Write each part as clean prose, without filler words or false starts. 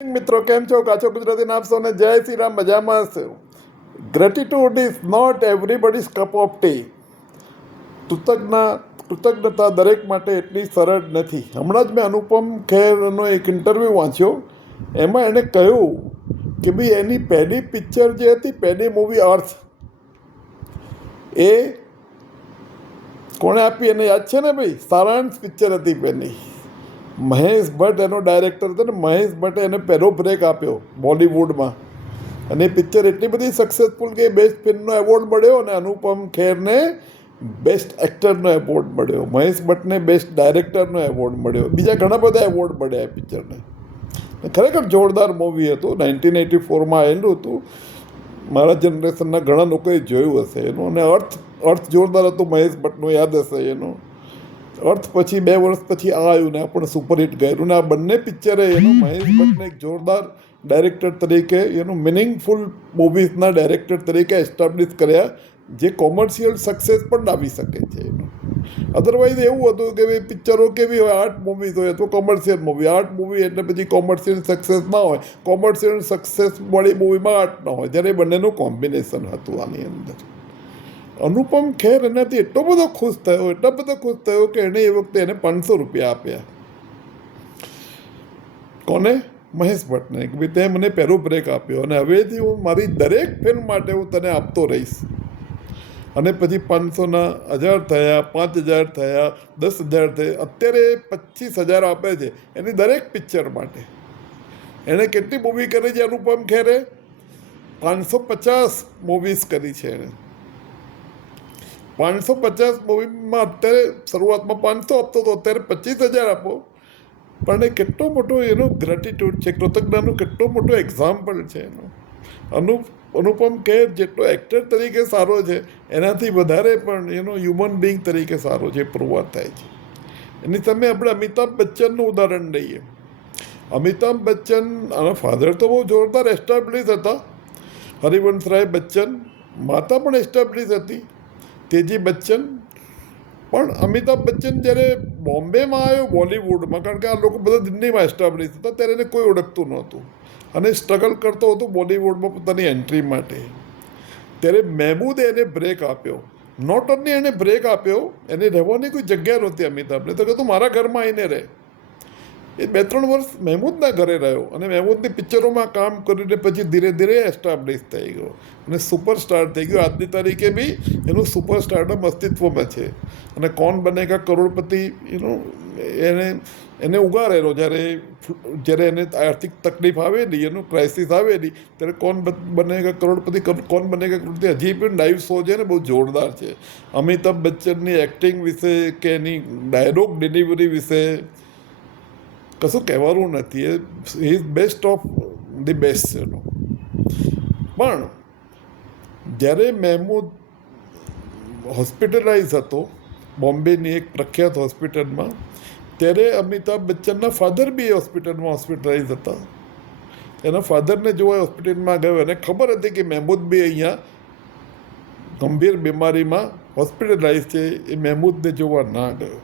મિત્રો કેમ છો? કાચો ગુજરાતી આપ સૌને જય શ્રી રામ. મજામાં હશે. Gratitude is not everybody's cup of tea. કૃતજ્ઞતા દરેક માટે એટલી સરળ નથી. હમણાં જ મેં અનુપમ ખેરનો એક ઇન્ટરવ્યૂ વાંચ્યો. એમાં એણે કહ્યું કે ભાઈ એની પહેલી પિક્ચર જે હતી, પહેલી મૂવી અર્થ, એ કોણે આપી એને યાદ છે ને ભાઈ? સારાંશ પિક્ચર હતી પહેલી. મહેશ ભટ્ટ એનો ડાયરેક્ટર હતો ને. મહેશ ભટ્ટે એને પહેલો બ્રેક આપ્યો બોલિવૂડમાં. અને એ પિક્ચર એટલી બધી સક્સેસફુલ કે બેસ્ટ ફિલ્મનો એવોર્ડ મળ્યો અને અનુપમ ખેરને બેસ્ટ એક્ટરનો એવોર્ડ મળ્યો. મહેશ ભટ્ટને બેસ્ટ ડાયરેક્ટરનો એવોર્ડ મળ્યો. બીજા ઘણા બધા એવોર્ડ મળ્યા એ પિક્ચરને. ખરેખર જોરદાર મૂવી હતું. 1984માં આવેલું હતું. મારા જનરેશનના ઘણા લોકોએ જોયું હશે એનું. અને અર્થ જોરદાર હતું. મહેશ ભટ્ટનું યાદ હશે એનું. અર્થ પછી 2 વર્ષ પછી આ આવ્યું ને આ પણ સુપરહિટ ગયું. ને આ બંને પિક્ચરે એનું મહેશ ભટ્ટને એક જોરદાર ડાયરેક્ટર તરીકે, એનું મિનિંગફુલ મૂવીઝના ડાયરેક્ટર તરીકે એસ્ટાબ્લિશ કર્યા, જે કોમર્શિયલ સક્સેસ પણ લાવી શકે છે એનું. અધરવાઇઝ એવું હતું કે ભાઈ પિક્ચરો કેવી હોય, આર્ટ મૂવીઝ હોય અથવા કોમર્શિયલ મૂવી. આર્ટ મૂવી એટલે પછી કોમર્શિયલ સક્સેસ ના હોય, કોમર્શિયલ સક્સેસ વાળી મૂવીમાં આર્ટ ના હોય. જ્યારે બંનેનું કોમ્બિનેશન હતું આની અંદર. અનુપમ ખેર એનાથી એટલો બધો ખુશ થયો કે એણે એ વખતે એને 500 રૂપિયા આપ્યા. કોને? મહેશ ભટ્ટને. કે ભાઈ તે મને પહેલો બ્રેક આપ્યો અને હવેથી હું મારી દરેક ફિલ્મ માટે હું તને આપતો રહીશ. અને પછી 500ના 1000 થયા, 5000 થયા, 10,000 થયા, અત્યારે 25,000 આપે છે એની દરેક પિક્ચર માટે. એણે કેટલી મૂવી કરી છે અનુપમ ખેરે? 550 મૂવીઝ કરી છે એણે. 550 મૂવીમાં અત્યારે શરૂઆતમાં 500 આપતો હતો, અત્યારે 25,000 આપો. પણ એ કેટલો મોટો એનો ગ્રેટિટ્યૂડ છે, કૃતજ્ઞતાનું કેટલો મોટો એક્ઝામ્પલ છે એનો. અનુપમ ખેર જેટલો એક્ટર તરીકે સારો છે એનાથી વધારે પણ એનો હ્યુમન બિંગ તરીકે સારો છે, પ્રુવ થાય છે. એની સામે આપણે અમિતાભ બચ્ચનનું ઉદાહરણ લઈએ. અમિતાભ બચ્ચન આના ફાધર તો બહુ જોરદાર એસ્ટાબ્લિશ હતા, હરિવંશરાય બચ્ચન. માતા પણ એસ્ટાબ્લિશ હતી, તેજી બચ્ચન. પણ અમિતાભ બચ્ચન જ્યારે બોમ્બેમાં આવ્યો બોલિવૂડમાં, કારણ કે આ લોકો બધા દિલ્હીમાં એસ્ટાબ્લિશ હતા, ત્યારે એને કોઈ ઓળખતું નહોતું અને સ્ટ્રગલ કરતો હતો બોલિવૂડમાં પોતાની એન્ટ્રી માટે. ત્યારે મહેમૂદે એને બ્રેક આપ્યો. નોટ ઓનલી એને બ્રેક આપ્યો, એને રહેવાની કોઈ જગ્યા નહોતી અમિતાભને, તો કીધું મારા ઘરમાં આવીને રહે. એ 2-3 વર્ષ મહેમૂદના ઘરે રહ્યો અને મહેમૂદની પિક્ચરોમાં કામ કરીને પછી ધીરે ધીરે એસ્ટાબ્લિશ થઈ ગયો અને સુપરસ્ટાર થઈ ગયો. આજની તારીખે બી એનું સુપરસ્ટારડમ અસ્તિત્વમાં છે. અને કોણ બનેગા કરોડપતિ એને ઉગારેલો. જ્યારે એને આર્થિક તકલીફ આવેલી, એનું ક્રાઇસિસ આવેલી, ત્યારે કોણ બનેગા કરોડપતિ હજી પણ લાઈવ શો છે ને, બહુ જોરદાર છે. અમિતાભ બચ્ચનની એક્ટિંગ વિશે કે એની ડાયલોગ ડિલિવરી વિશે કશું કહેવાનું નથી. He is best of the best એનો. પણ જ્યારે મહેમૂદ હોસ્પિટલાઇઝ હતો બોમ્બેની એક પ્રખ્યાત હોસ્પિટલમાં, ત્યારે અમિતાભ બચ્ચનના ફાધર બી એ હોસ્પિટલાઇઝ હતા. એના ફાધરને જોવા હોસ્પિટલમાં ગયો. એને ખબર હતી કે મહેમૂદ બી અહીંયા ગંભીર બીમારીમાં હોસ્પિટલાઇઝ છે. એ મહેમૂદને જોવા ના ગયો,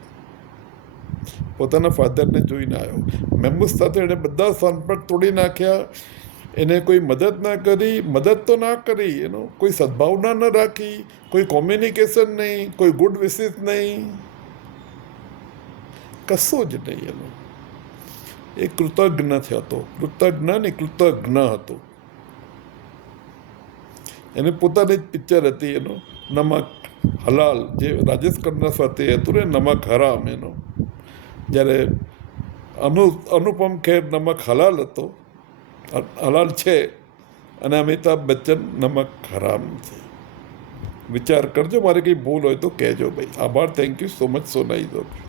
પોતાના ફાધરને જોઈને આવ્યો. મહેમૂદ સાથે એણે બધા સંપર્ક તોડી નાખ્યા. એને કોઈ મદદ ના કરી. મદદ તો ના કરી, એનો કોઈ સદભાવના ન રાખી, કોઈ કોમ્યુનિકેશન નહીં, કોઈ ગુડ વિશિસ નહીં, કશું જ નહીં એનું. એ કૃતજ્ઞ હતો. કૃતજ્ઞ હતો. એને પોતાની જ પિક્ચર હતી એનો નમક હલાલ, જે રાજેશ ખન્ના સાથે હતું ને, નમક હરામ. એનો જ્યારે અનુપમ ખેર નમક હલાલ હતો, હલાલ છે, અને અમિતાભ બચ્ચન નમક હરામ છે. વિચાર કરજો. મારે કંઈ ભૂલ હોય તો કહેજો ભાઈ. આભાર. Thank you so much. So nice of you.